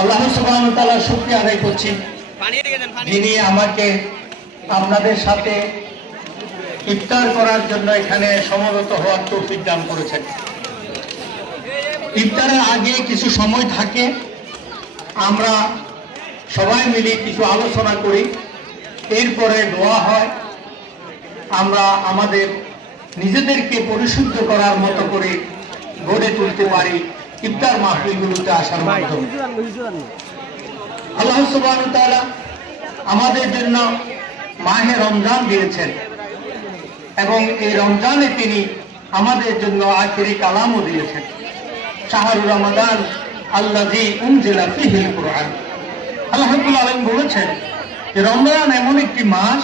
আল্লাহ সুবহানাহু ওয়া তাআলার শুকরিয়া আদায় করছি, যিনি আমাকে আপনাদের সাথে ইফতার করার জন্য এখানে সমবেত হওয়ার তৌফিক দান করেছেন। ইফতারের আগে কিছু সময় থাকে, আমরা সবাই মিলে কিছু আলোচনা করি, এরপরে দোয়া হয়। আমরা আমাদের নিজেদেরকে পরিশুদ্ধ করার মতো করে গড়ে তুলতে পারি ইফতার মাহফিলগুলোতে আসার মাধ্যমে। আল্লাহ সুবহানাহু ওয়া তাআলা আমাদের জন্য মাহে রমজান দিয়েছেন এবং এই রমজানে তিনি আমাদের জন্য আখিরি কালামও দিয়েছেন। শাহরুর রমাদান আল্লাযী উনজিলা ফীহিল কুরআন। আল্লাহ রাব্বুল আলামিন বলেছেন যে রমজান এমন একটি মাস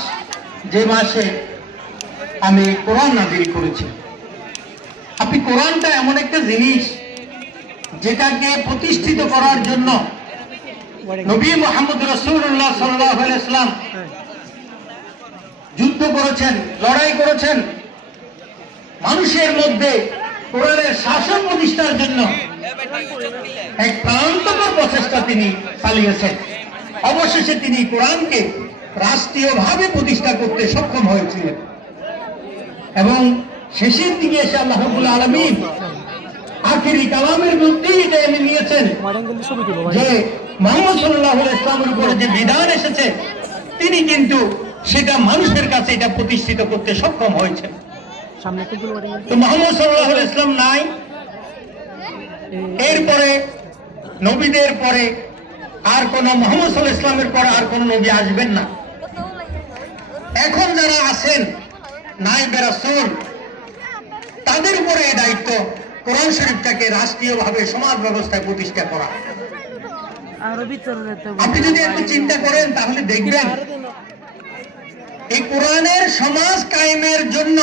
যে মাসে আমি কোরআন নাযিল করেছি। আপনি কোরআনটা এমন একটা জিনিস যেটাকে প্রতিষ্ঠিত করার জন্য নবী মুহাম্মদ রাসূলুল্লাহ সাল্লাল্লাহু আলাইহি ওয়াসাল্লাম যুদ্ধ করেছেন, লড়াই করেছেন। মানুষের মধ্যে কোরআনের শাসন প্রতিষ্ঠার জন্য এক প্রাণান্তকর প্রচেষ্টা তিনি চালিয়েছেন। অবশেষে তিনি কোরআনকে রাষ্ট্রীয়ভাবে প্রতিষ্ঠা করতে সক্ষম হয়েছিলেন এবং শেষের দিকে এসে আল্লাহ রাব্বুল আলামিন আখিরি কালামের মধ্যেই এটা এনে নিয়েছেন যে মুহাম্মদ সাল্লাল্লাহু আলাইহি ওয়াসাল্লামের উপরে যে বিধান এসেছে তিনি কিন্তু সেটা মানুষের কাছে এটা প্রতিষ্ঠিত করতে সক্ষম হয়েছেন। তো মুহাম্মদ সাল্লাল্লাহু আলাইহি ওয়াসাল্লাম নাই, এরপরে নবীদের পরে আর কোন মুহাম্মদ সাল্লাল্লাহু আলাইহি ওয়াসাল্লামের পরে আর কোন নবী আসবেন না। এখন যারা আছেন নায়েবে রাসূল, তাদের উপরে এই দায়িত্ব কোরআন শরীফটাকে রাষ্ট্রীয়ভাবে সমাজ ব্যবস্থায় প্রতিষ্ঠা করা। আপনি যদি একটু চিন্তা করেন তাহলে দেখবেন এই কোরআনের সমাজ কায়েমের জন্য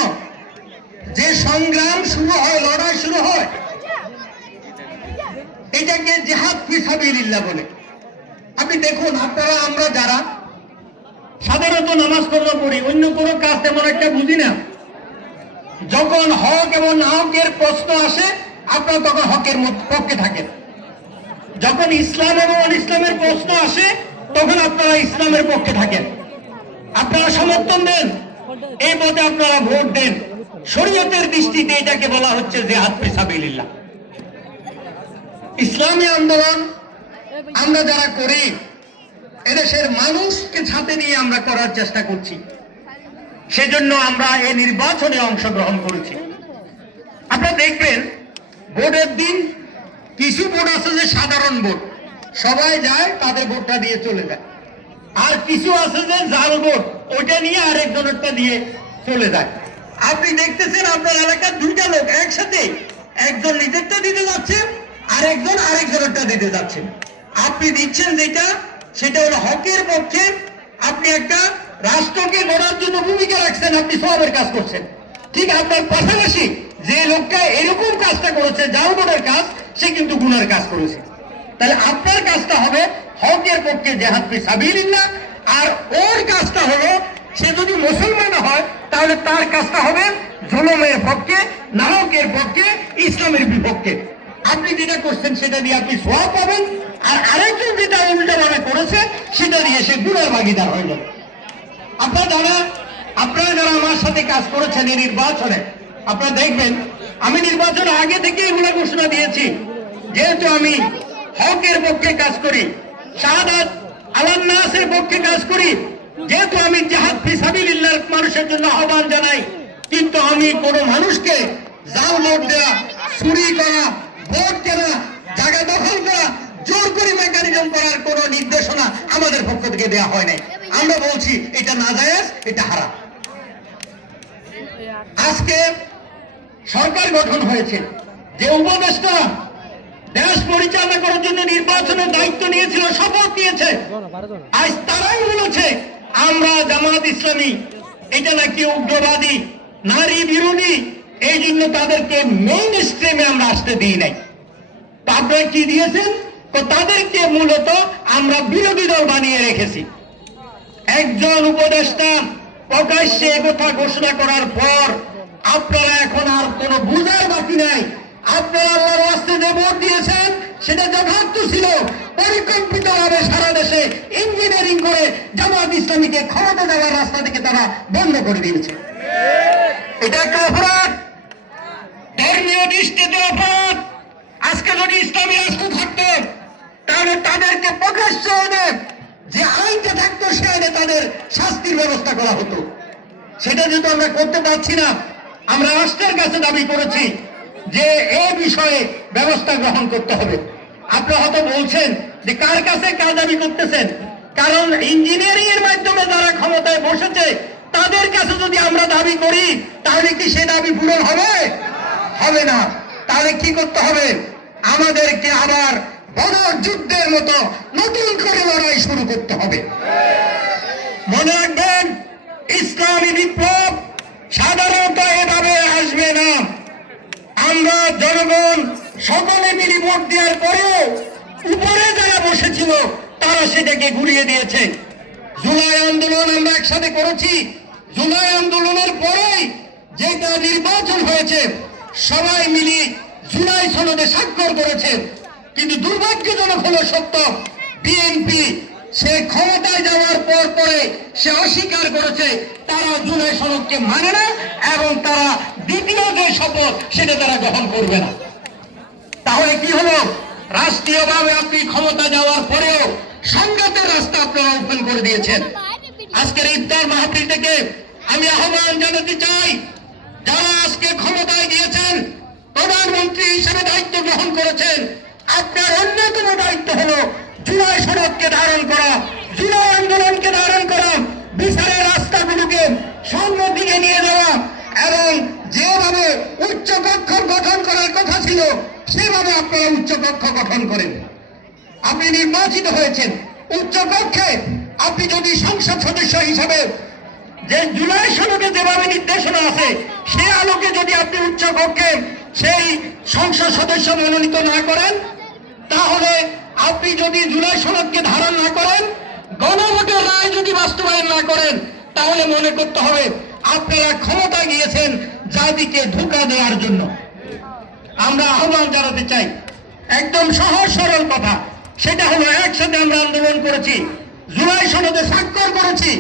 যে সংগ্রাম শুরু হয়, লড়াই শুরু হয়, এটাকে জিহাদ ফি সাবিলিল্লাহ বলে। আপনি দেখুন, আপনারা আমরা যারা সাধারণত নামাজ কর্ম করি, অন্য কোনো কাজ তেমন একটা বুঝি না। যখন হক এবং না হকের প্রশ্ন আসে আপনারা তখন হকের পক্ষে থাকেন। যখন ইসলাম এবং ইসলামের প্রশ্ন আসে তখন আপনারা ইসলামের পক্ষে থাকেন, আপনারা সমর্থন দেন, এই পথে আপনারা ভোট দেন। শরীয়তের দৃষ্টিতে এটাকে বলা হচ্ছে জিহাদ ফি সাবিলিল্লাহ। ইসলামী আন্দোলন আমরা যারা করি, এদেশের মানুষকে সাথে নিয়ে আমরা করার চেষ্টা করছি। সেজন্য আমরা এই নির্বাচনে অংশগ্রহণ করেছি। আপনারা দেখবেন ভোটের দিন কিছু ভোট আছে যে সাধারণ ভোট, সবাই যায় তাদের ভোটটা দিয়ে চলে যায়, আর কিছু আছে যে জাল ভোট, ওইটা নিয়ে আরেকজনেরটা দিয়ে চলে যায়। আপনি দেখতেছেন আপনার এলাকার দুইটা লোক একসাথে, একজন নিজেরটা দিতে যাচ্ছেন আর একজন আরেকজনেরটা দিতে যাচ্ছেন। আপনি দিচ্ছেন যেটা, সেটা হলো হকের পক্ষে, আপনি একটা রাষ্ট্রকে গড়ার জন্য ভূমিকা রাখছেন, আপনি সওয়াবের কাজ করছেন। ঠিক আপনার পাশাপাশি যে লোকটা এরকম কাজটা করেছে, জাল ভোটের কাজ, সে কিন্তু গুনাহের কাজ করেছে। তাহলে আপনার কাজটা হবে হকের পক্ষে জিহাদ ফি সাবিলিল্লাহ, আর ওর কাজটা হলো সে যদি মুসলমান হয় তাহলে তার কাজটা হবে জুলুমের পক্ষে, নাহকের পক্ষে, ইসলামের বিপক্ষে। আপনি যেটা করছেন সেটা দিয়ে আপনি সওয়াব পাবেন, আর আরেকজন যেটা উল্টাভাবে করেছে সেটা দিয়ে সে গুনাহের ভাগীদার হয়ে যাবে। আপনারা যারা আমার সাথে কাজ করেছেন এই নির্বাচনে, আপনারা দেখবেন আমি নির্বাচন আগে থেকে এগুলো ঘোষণা দিয়েছি, যেহেতু আমি হকের পক্ষে কাজ করি, শাহাদাত আলান নাসের পক্ষে কাজ করি, যেহেতু আমি জিহাদ ফি সাবিলিল্লাহ মানুষের জন্য আহ্বান জানাই, কিন্তু আমি কোনো মানুষকে জাল ভোট দেওয়া, চুরি করা, ভোট কেনা, জায়গা দখল করা, জোর করে মেকানিজম করার কোনো নির্দেশনা আমাদের পক্ষ থেকে দেওয়া হয় নাই। আমরা বলছি এটা নাজায়েজ, এটা হারাম। আজকে সরকার গঠন হয়েছে, যে উপদেষ্টা দেশ পরিচালনা করার জন্য নির্বাচনের দায়িত্ব নিয়েছিল, শপথ নিয়েছে, আজ তারাই বলেছে আমরা জামাত ইসলামী এটা নাকি উগ্রবাদী, নারী বিরোধী, এই জন্য তাদেরকে মেইন স্ট্রিমে আমরা আসতে দিই নাই। আপনারা কি দিয়েছেন? তো তাদেরকে মূলত আমরা বিরোধী দল বানিয়ে রেখেছি। একজন উপদেষ্টা প্রকাশ্যে কথা ঘোষণা করার পর আপনারা এখন আর কোনো বুঝার বাকি নাই। আপনারা আল্লাহর ওয়াস্তে যে ভোট দিয়েছেন সেটা যথার্থ ছিল, পরিকল্পিতভাবে সারা দেশে ইঞ্জিনিয়ারিং করে জামাত ইসলামীকে ক্ষমতা দেওয়ার রাস্তা থেকে তারা বন্ধ করে দিয়েছে। এটা একটা অপরাধ, ধর্মীয় দৃষ্টিতে অপরাধ। আজকে যদি ইসলামী রাষ্ট্র থাকতো তাহলে তাদেরকে প্রকাশ্য এনে যে আইনটা থাকতো সে আইনে তাদের শাস্তির ব্যবস্থা করা হতো। সেটা যেহেতু আমরা করতে পারছি না, আমরা রাষ্ট্রের কাছে দাবি করেছি যে এই বিষয়ে ব্যবস্থা গ্রহণ করতে হবে। আপনারা হয়তো বলছেন যে কার কাছে কার দাবি করতেছেন, কারণ ইঞ্জিনিয়ারিং এর মাধ্যমে যারা ক্ষমতায় বসেছে তাদের কাছে যদি আমরা দাবি করি তাহলে কি সে দাবি পূরণ হবে? হবে না। তাহলে কি করতে হবে? আমাদেরকে আবার বদর যুদ্ধের মতো নতুন করে লড়াই শুরু করতে হবে। মনে রাখবেন, ইসলামী বিপ্লব সাধারণত এভাবে আসবে না। আমরা জনগণ সকলে মিলে ভোট দেওয়ার পরেও উপরে যারা বসেছিল তারা সেটাকে গুলিয়ে দিয়েছে। জুলাই আন্দোলন আমরা একসাথে করেছি। জুলাই আন্দোলনের পরেই যেটা নির্বাচন হয়েছে সবাই মিলে জুলাই সনদে স্বাক্ষর করেছে, কিন্তু দুর্ভাগ্যজনক হলো সত্য, বিএনপি সে ক্ষমতায় যাওয়ার পর পরে সে অস্বীকার করেছে তারা জুলাই সনদকে মানে না এবং তারা দ্বিতীয় যে শপথ সেটা তারা গ্রহণ করবে না। তাহলে কি হলো? রাষ্ট্রীয়ভাবে আপনি ক্ষমতা যাওয়ার পরেও সংঘাতের রাস্তা আপনারা ওপেন করে দিয়েছেন। আজকের ইফতার মাহফিল থেকে আমি আহ্বান জানাতে চাই, যারা আজকে ক্ষমতায় গিয়েছেন, প্রধানমন্ত্রী হিসেবে দায়িত্ব গ্রহণ করেছেন, আপনার অন্যতম দায়িত্ব হলো জুলাই সনদকে ধারণ করা, জুলাই আন্দোলনকে ধারণ করা, বিচারের রাস্তাগুলোকে সামনের দিকে নিয়ে যাওয়া এবং যেভাবে উচ্চ কক্ষ গঠন করার কথা ছিল সেভাবে আপনারা উচ্চ কক্ষ গঠন করেন। আপনি নির্বাচিত হয়েছেন উচ্চ কক্ষে, আপনি যদি সংসদ সদস্য হিসাবে যে জুলাই সনদে যেভাবে নির্দেশনা আছে সে আলোকে যদি আপনি উচ্চ কক্ষে সেই সংসদ সদস্য মনোনীত না করেন, তাহলে আপনি যদি জুলাই সনদকে ধারণ না করেন, গণভোটের রায় যদি বাস্তবায়ন না করেন, তাহলে মনে করতে হবে আপনারা ক্ষমতা গিয়েছেন জাতিকে ধোঁকা দেওয়ার জন্য। আমরা আহ্বান জানাতে চাই, একদম সহজ সরল কথা, সেটা হলো একসাথে আমরা আন্দোলন করেছি, জুলাই সনদে স্বাক্ষর করেছি,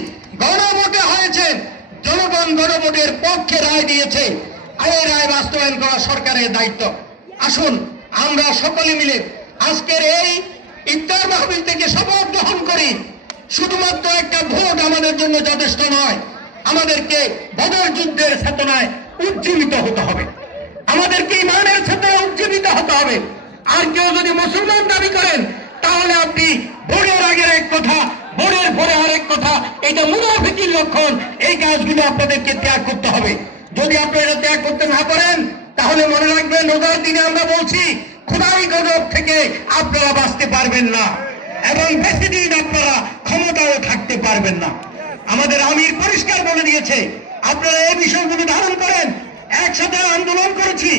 গণভোটে হয়েছে, জনগণ গণভোটের পক্ষে রায় দিয়েছে, এই রায় বাস্তবায়ন করা সরকারের দায়িত্ব। আসুন আমরা সকলে মিলে আজকের এই ইফতার মাহফিল থেকে শপথ গ্রহণ করি, শুধুমাত্র একটা ভোট আমাদের জন্য যথেষ্ট নয়, আমাদেরকে বদর যুদ্ধের চেতনায় উজ্জীবিত হতে হবে, আমাদেরকে ইমানের চেতনায় উজ্জীবিত হতে হবে। আর কেউ যদি মুসলমান দাবি করেন তাহলে আপনি ভোটের আগের এক কথা, ভোটের পরে আরেক কথা, এটা মুনাফিকির লক্ষণ। এই কাজগুলো আপনাদেরকে ত্যাগ করতে হবে। যদি আপনারা ত্যাগ করতে না পারেন তাহলে মনে রাখবেন, রোজার দিনে আমরা বলছি খোদাই গজব থেকে আপনারা বাঁচতে পারবেন না এবং বেশি দিন আপনারা ক্ষমতাও থাকতে পারবেন না। আমাদের আমির পরিষ্কার বলে দিয়েছে, আপনারা এই বিষয়গুলো ধারণ করেন। একসাথে আন্দোলন করেছি,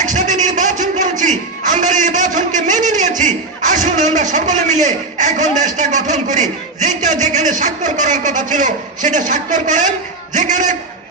একসাথে নির্বাচন করেছি, আমরা নির্বাচনকে মেনে নিয়েছি। আসুন আমরা সকলে মিলে এখন দেশটা গঠন করি। যেটা যেখানে স্বাক্ষর করার কথা ছিল সেটা স্বাক্ষর করেন, যেখানে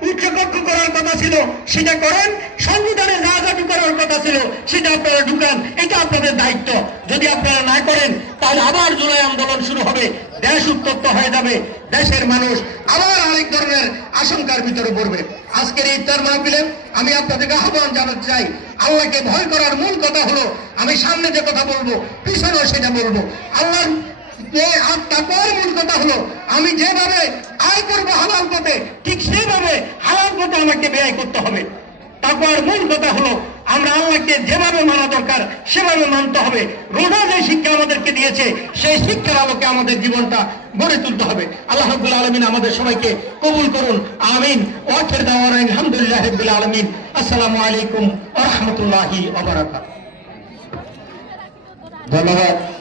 উচ্চকক্ষ করার কথা ছিল সেটা করেন, সংবিধানে যা যা ঢুকানোর কথা ছিল সেটা আপনারা ঢুকান, এটা আপনাদের দায়িত্ব। যদি আপনারা না করেন তাহলে আবার জুলাই আন্দোলন শুরু হবে, দেশ উত্তপ্ত হয়ে যাবে, দেশের মানুষ আবার আরেক ধরনের আশঙ্কার ভিতরে পড়বে। আজকের এই ইফতার মাহফিলে আমি আপনাদেরকে আহ্বান জানাতে চাই, আল্লাহকে ভয় করার মূল কথা হলো, আমি সামনে যে কথা বলবো পিছনেও সেটা বলবো, আল্লাহর তাকওয়ার মূল কথা হলো আমি যেভাবে আয় করবো হালাল পথে, ঠিক সেভাবে হালাল পথে আমাকে ব্যয় করতে হবে। তাকওয়ার মূল কথা হলো আমরা আল্লাহকে যেভাবে মানা দরকার সেভাবে মানতে হবে। রোজা যে শিক্ষা আমাদেরকে দিয়েছে সেই শিক্ষার আলোকে আমাদের জীবনটা গড়ে তুলতে হবে। আল্লাহ রাব্বুল আলামিন আমাদের সবাইকে কবুল করুন, আমিন। ওয়া আখির দাওয়ানা আলহামদুলিল্লাহি রাব্বিল আলামিন। আসসালামু আলাইকুম ওয়া রাহমাতুল্লাহি ওয়া বারাকাতুহু। ধন্যবাদ।